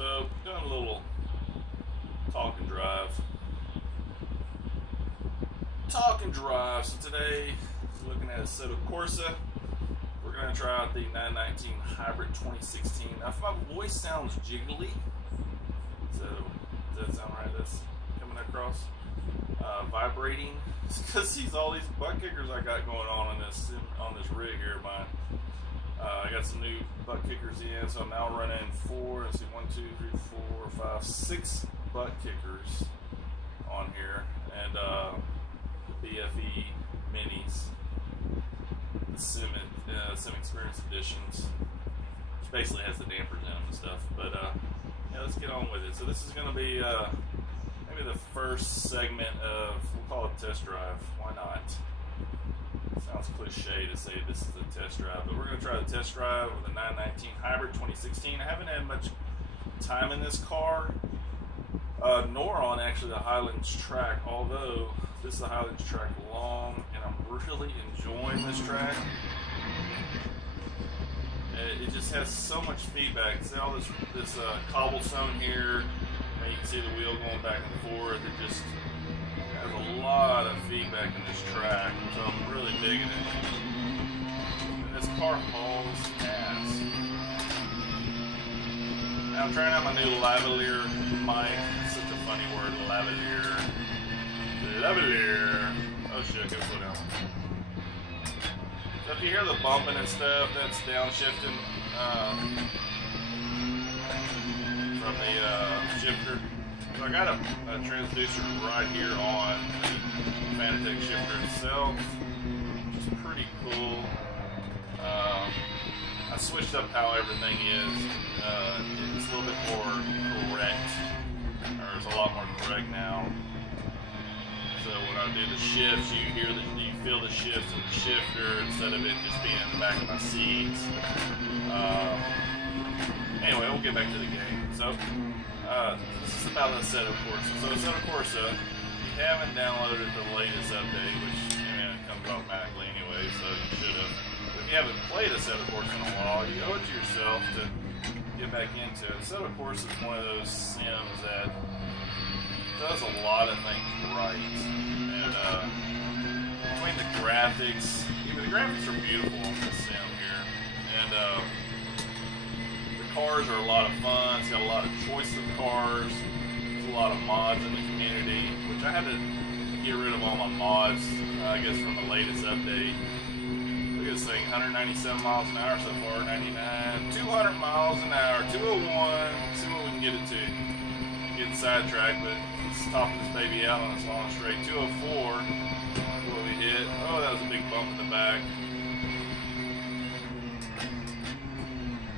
So, doing a little talk and drive. So today, we're looking at Assetto Corsa. We're going to try out the 919 Hybrid 2016. Now, if my voice sounds jiggly, so does that sound right? That's coming across. Vibrating. It's because all these butt kickers I got going on this rig here of mine. I got some new butt kickers in, so I'm now running 6 butt kickers on here, and the BFE minis, the Sim Experience editions, which basically has the dampers in them and stuff. But yeah, let's get on with it. So this is going to be maybe the first segment of, we'll call it test drive. Why not? Sounds cliche to say this is a test drive, but we're going to try the test drive with the 919 Hybrid 2016. I haven't had much time in this car, nor on actually the Highlands track, although this is the Highlands track long, and I'm really enjoying this track. It just has so much feedback. See all this cobblestone here, and you can see the wheel going back and forth. It just has a lot of feedback in this track, so I'm really digging it. And this car hauls ass. Now I'm trying out my new lavalier mic. It's such a funny word, lavalier. Lavalier. Oh shit, gotta slow down. So if you hear the bumping and stuff, that's downshifting from the shifter. So I got a transducer right here on the Fanatec shifter itself, which is pretty cool. I switched up how everything is. It's a little bit more correct, or it's a lot more correct now. So when I do the shifts, you feel the shifts in the shifter instead of it just being in the back of my seat. Anyway, we'll get back to the game. So this is about the Assetto Corsa. So Assetto Corsa, if you haven't downloaded the latest update, which it comes automatically anyway, so you should have. But if you haven't played Assetto Corsa in a while, you owe it to yourself to get back into it. Assetto Corsa is one of those sims that does a lot of things right. And between the graphics, the graphics are beautiful on this sim here. And the cars are a lot of fun. It's got a lot of choice of cars. There's a lot of mods in the community, which I had to get rid of all my mods, I guess, from the latest update. Look at this thing, 197 miles an hour so far, 99, 200 miles an hour, 201. See what we can get it to. Getting sidetracked, but let's top this baby out on this long straight. 204. What we hit. Oh, that was a big bump in the back.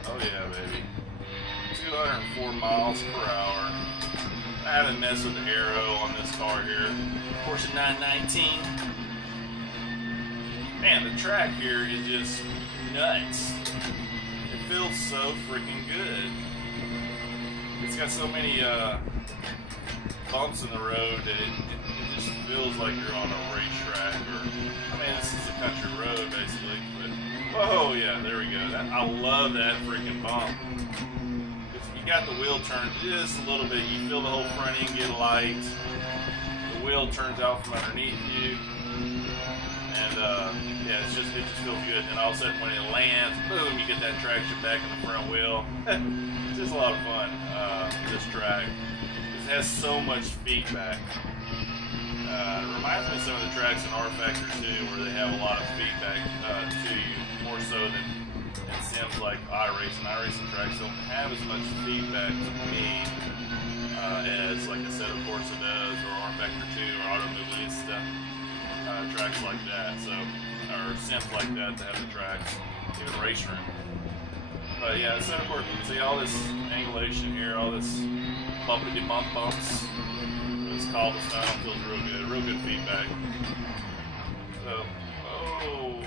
Oh yeah, baby. 204 miles per hour. I haven't messed with the aero on this car here. Porsche 919. Man, the track here is just nuts. It feels so freaking good. It's got so many bumps in the road that it just feels like you're on a racetrack, or, I mean, this is a country road basically, but, whoa, yeah, there we go. I love that freaking bump. If you got the wheel turned just a little bit, you feel the whole front end get light, the wheel turns out from underneath you, and yeah, it just feels good, and all of a sudden when it lands, boom, you get that traction back in the front wheel. It's just a lot of fun, this track. It has so much feedback. It reminds me of some of the tracks in R Factor 2 where they have a lot of feedback to you, more so than in sims like iRacing. iRacing tracks don't have as much feedback to me as like Assetto Corsa does, or R Factor 2, or Automobilista, tracks like that. So, or sims like that have the tracks, even Race Room. But yeah, Assetto Corsa, you can see all this angulation here, all this bumpity bump bumps. This cobblestone feels real good feedback. So, oh,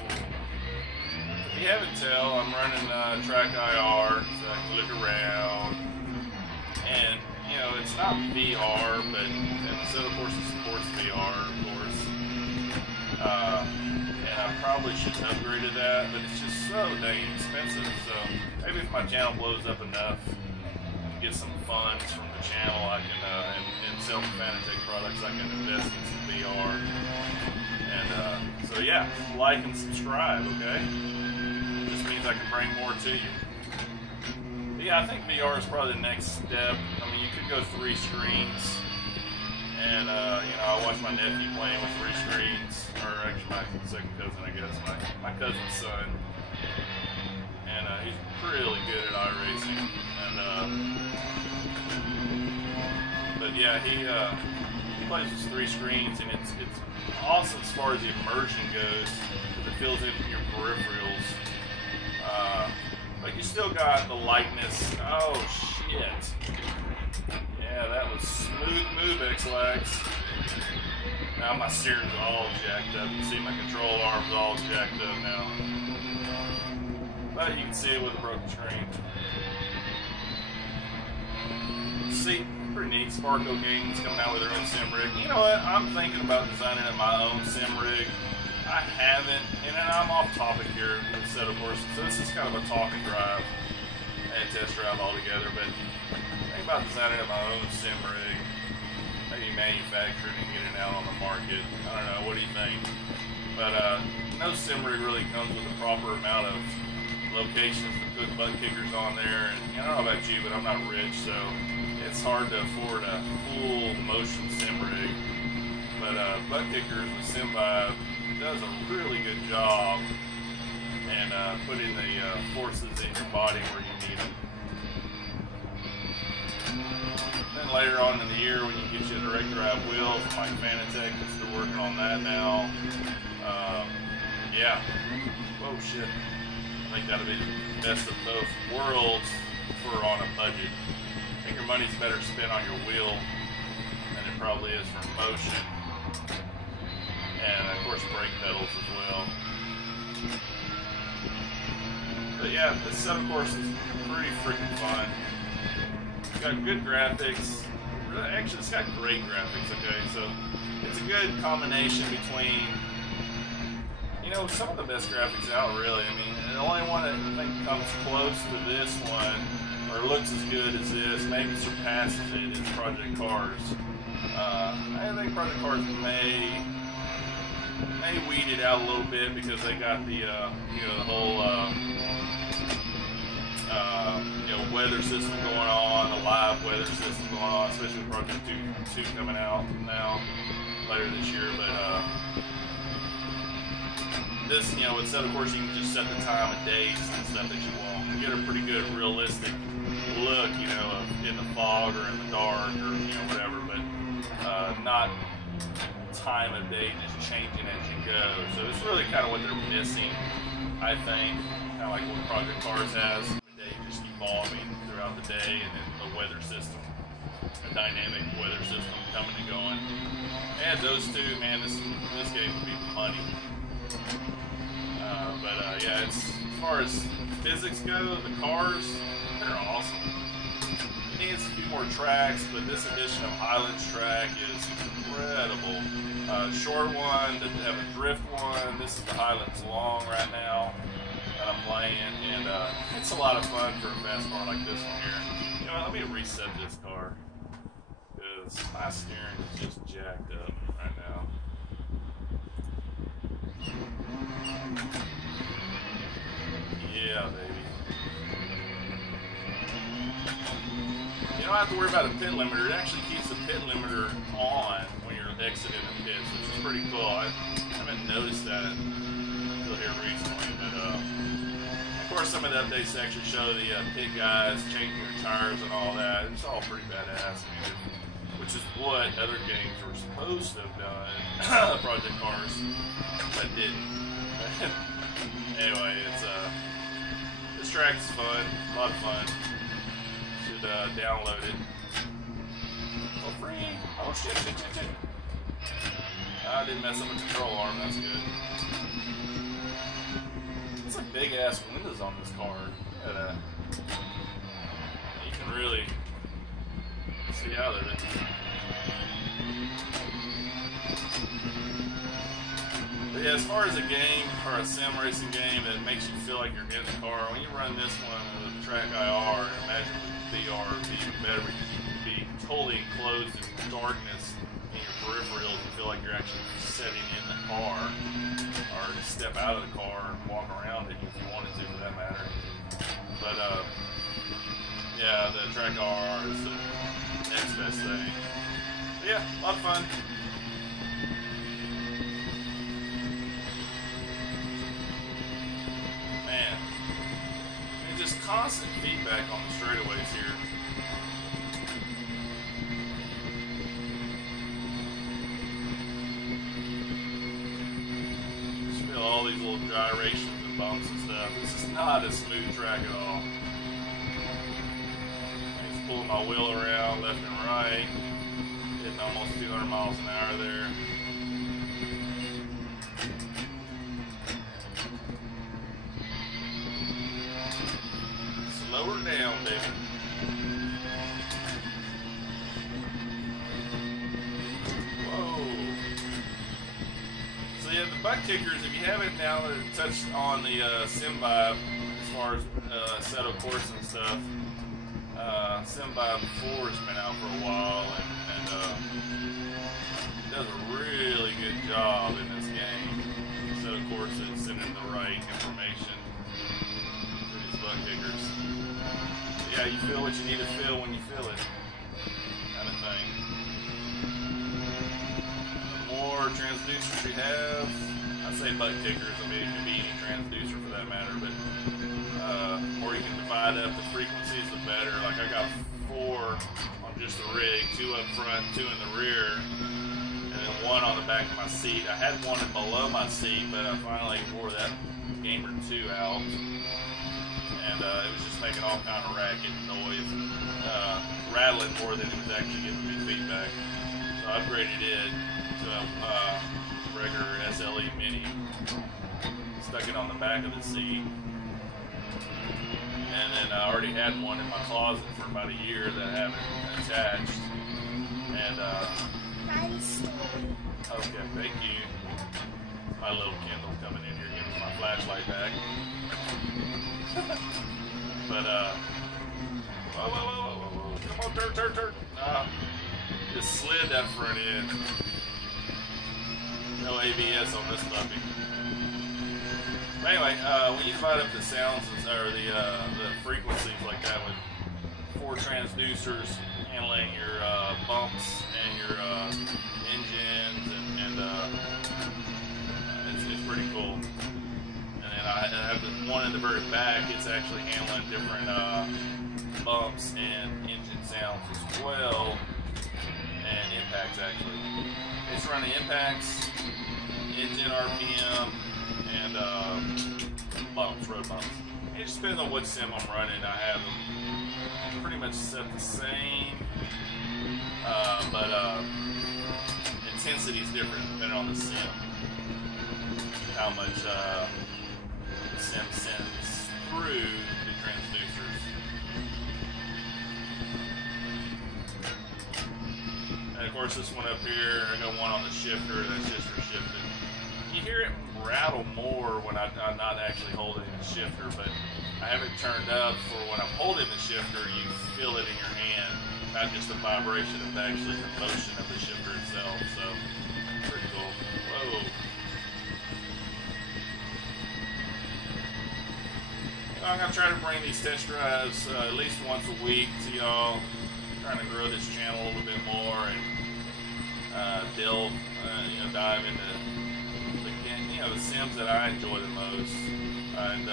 if you haven't tell, I'm running track IR, so I can look around. And you know, it's not VR, but Assetto Corsa supports VR, of course. And I probably should have upgraded that, but it's just so dang expensive. So maybe if my channel blows up enough, get some funds from the channel, I can and sell Fanatec products, I can invest in some VR. And so yeah, like and subscribe, okay? It just means I can bring more to you. But yeah, I think VR is probably the next step. I mean, you could go 3 screens. And, you know, I watched my nephew playing with 3 screens, or actually my second cousin, I guess, my cousin's son. And he's really good at iRacing. And, but yeah, he plays with 3 screens, and it's awesome as far as the immersion goes, because it fills in your peripherals. But you still got the lightness. Oh, shit. Yeah, that was smooth move, X-Lax. Now my steering's all jacked up. You can see my control arm's all jacked up now. But you can see it with a broken screen. See, pretty neat. Sparko Games coming out with their own sim rig. You know what? I'm thinking about designing my own sim rig. I haven't, and then I'm off topic here with Assetto Corsa. So this is kind of a talk and drive and test drive altogether. But about designing my own sim rig, maybe manufacture it and get it out on the market. I don't know, what do you think? But no sim rig really comes with a proper amount of locations to put butt kickers on there. And I don't know about you, but I'm not rich, so it's hard to afford a full motion sim rig. But butt kickers with SimVibe does a really good job and putting the forces in your body where you need them. Then later on in the year, when you get your direct drive wheels, like Fanatec, we're still working on that now. Yeah. Whoa, shit. I think that'll be the best of both worlds for on a budget. I think your money's better spent on your wheel than it probably is for motion. And of course, brake pedals as well. But yeah, the Assetto Corsa is pretty freaking fun. It's got good graphics. Actually, it's got great graphics, okay? So, it's a good combination between, you know, some of the best graphics out, really. I mean, the only one that I think comes close to this one, or looks as good as this, maybe surpasses it, is Project Cars. I think Project Cars may weed it out a little bit because they got the, you know, the whole, you know, weather system going on, the live weather system going on, especially with Project 2 coming out now later this year. But this, you know, with Assetto Corsa, you can just set the time of days and stuff that you want. You get a pretty good realistic look, you know, in the fog or in the dark or, you know, whatever, but not time of day just changing as you go. So it's really kind of what they're missing, I think, kind of like what Project Cars has. Just evolving throughout the day, and then the weather system, a dynamic weather system coming and going. And those two, man, this game would be money. Yeah, it's, as far as physics go, the cars, they're awesome. It needs a few more tracks, but this edition of Highlands track is incredible. Short one, didn't have a drift one. This is the Highlands long right now that I'm playing, and it's a lot of fun for a fast car like this one here. You know, let me reset this car, because my steering is just jacked up right now. Yeah, baby. You don't have to worry about a pit limiter. It actually keeps the pit limiter on when you're exiting the pits, which is pretty cool. I haven't noticed that until here recently, but of course some of the updates actually show the pit guys changing their tires and all that. It's all pretty badass, I mean, which is what other games were supposed to have done, Project Cars, but didn't. Anyway, it's this track is fun, a lot of fun. Should download it for free. Oh shit, shit, shit, shit. I didn't mess up the control arm, that's good. It's like big ass windows on this car. Look at that. You can really see out of it. But yeah, as far as a game or a sim racing game that makes you feel like you're in the car, when you run this one with Track IR, imagine the VR would be even better because you can be totally enclosed in darkness in your peripherals and feel like you're actually sitting in the car, or step out of the car and walk around it if you wanted to, for that matter. But yeah, the Track R is the next best thing. But yeah, a lot of fun. Man, and just constant feedback on the straightaways here. Just feel all these little gyrations and bumps and stuff. This is not a smooth track at all. I'm just pulling my wheel around left and right, hitting almost 200 miles an hour there. Slow her down, baby. Whoa. So yeah, the butt kickers, if you haven't now touched on the SimVibe, as far as Assetto Corsa and stuff, SimVibe 4 has been out for a while, and it does a really good job in this game. Assetto Corsa is sending the right information to these butt kickers. Yeah, you feel what you need to feel when you feel it, kind of thing. The more transducers you have, I say butt kickers, I mean it can be any transducer for that matter, but the more you can divide up the frequencies, the better. Like I got 4 on just the rig, 2 up front, 2 in the rear, and then 1 on the back of my seat. I had 1 below my seat, but I finally wore that Gamer 2 out. And it was just making all kind of racket and noise, and rattling more than it was actually giving me feedback. So I upgraded it to a regular SLE Mini, stuck it on the back of the seat, and then I already had 1 in my closet for about a year that I haven't attached. And okay, thank you. My little Kindle coming in here, giving me my flashlight back. But whoa, come on, turn. Just slid that front end. No ABS on this puppy. But anyway, when you divide up the sounds or the frequencies like that with 4 transducers handling your bumps and your engines, and it's pretty cool. I have the one in the very back. It's actually handling different bumps and engine sounds as well, and impacts actually. It's running impacts, engine RPM, and bumps, road bumps. It just depends on what sim I'm running. I have them pretty much set the same, but intensity is different depending on the sim. How much sim sends through the transducers. And of course this one up here, I got 1 on the shifter that's just for shifting. You hear it rattle more when I'm not actually holding the shifter, but I have it turned up for when I'm holding the shifter, you feel it in your hand, not just the vibration of actually the motion of the shifter itself, so pretty cool. Whoa. I'm going to try to bring these test drives at least once a week to y'all. Trying to grow this channel a little bit more and dive into the sims that I enjoy the most. And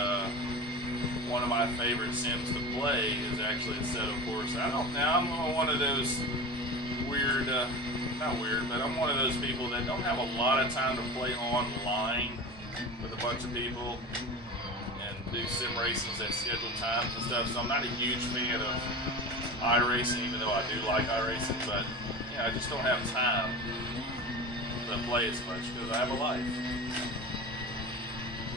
one of my favorite sims to play is actually Assetto Corsa. I'm one of those weird, not weird, but I'm one of those people that don't have a lot of time to play online with a bunch of people and do sim races at scheduled times and stuff. So I'm not a huge fan of iRacing, even though I do like iRacing, but I just don't have time to play as much because I have a life.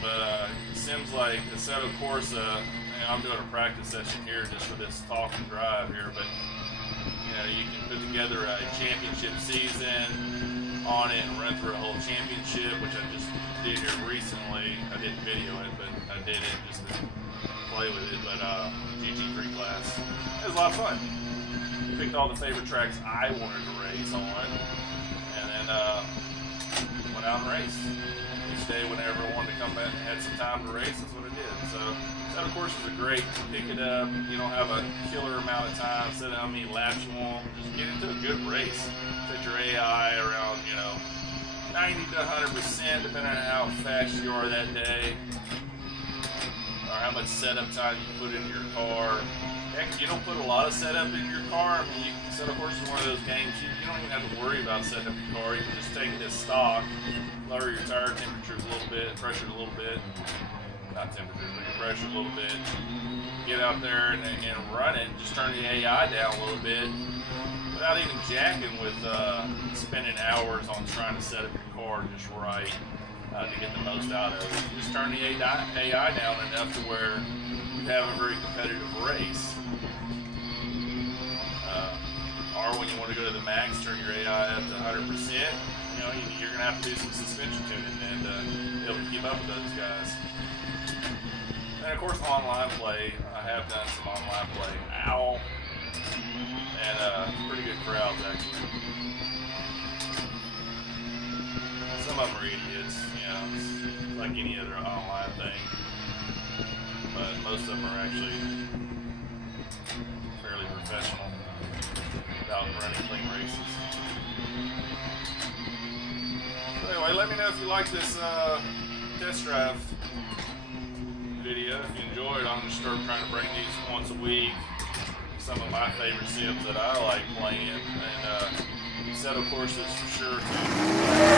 But sims like Assetto Corsa, and I'm doing a practice session here just for this talk and drive here, but you can put together a championship season on it and run through a whole championship, which I just did here recently. I didn't video it, but I did it just to play with it, but GT3 class. It was a lot of fun. Picked all the favorite tracks I wanted to race on, and then went out and raced. Each day, whenever I wanted to come back and had some time to race, that's what I did. So, Assetto Corsa is great. Pick it up. You don't have a killer amount of time. Set how many laps you want. Just get into a good race. Set your AI around, 90 to 100%, depending on how fast you are that day, or how much setup time you put in your car. Heck, you don't put a lot of setup in your car. I mean, Assetto Corsa is one of those games you don't even have to worry about setting up your car. You can just take it as stock, lower your tire temperatures a little bit, pressure a little bit. Not temperatures, but your pressure a little bit. Get out there and run it. Just turn the AI down a little bit without even jacking with spending hours on trying to set up your car just right to get the most out of it. Just turn the AI down enough to where you have a very competitive race. Or when you want to go to the max, turn your AI up to 100%. You're going to have to do some suspension tuning and be able to keep up with those guys. And of course, online play. I have done some online play. Ow. And pretty good crowds, actually. Some of them are idiots, it's like any other online thing. But most of them are actually fairly professional without running clean races. So anyway, let me know if you like this test drive video. If you enjoyed, I'm going to start trying to bring these once a week. Some of my favorite sims that I like playing, and Assetto Corsa is for sure.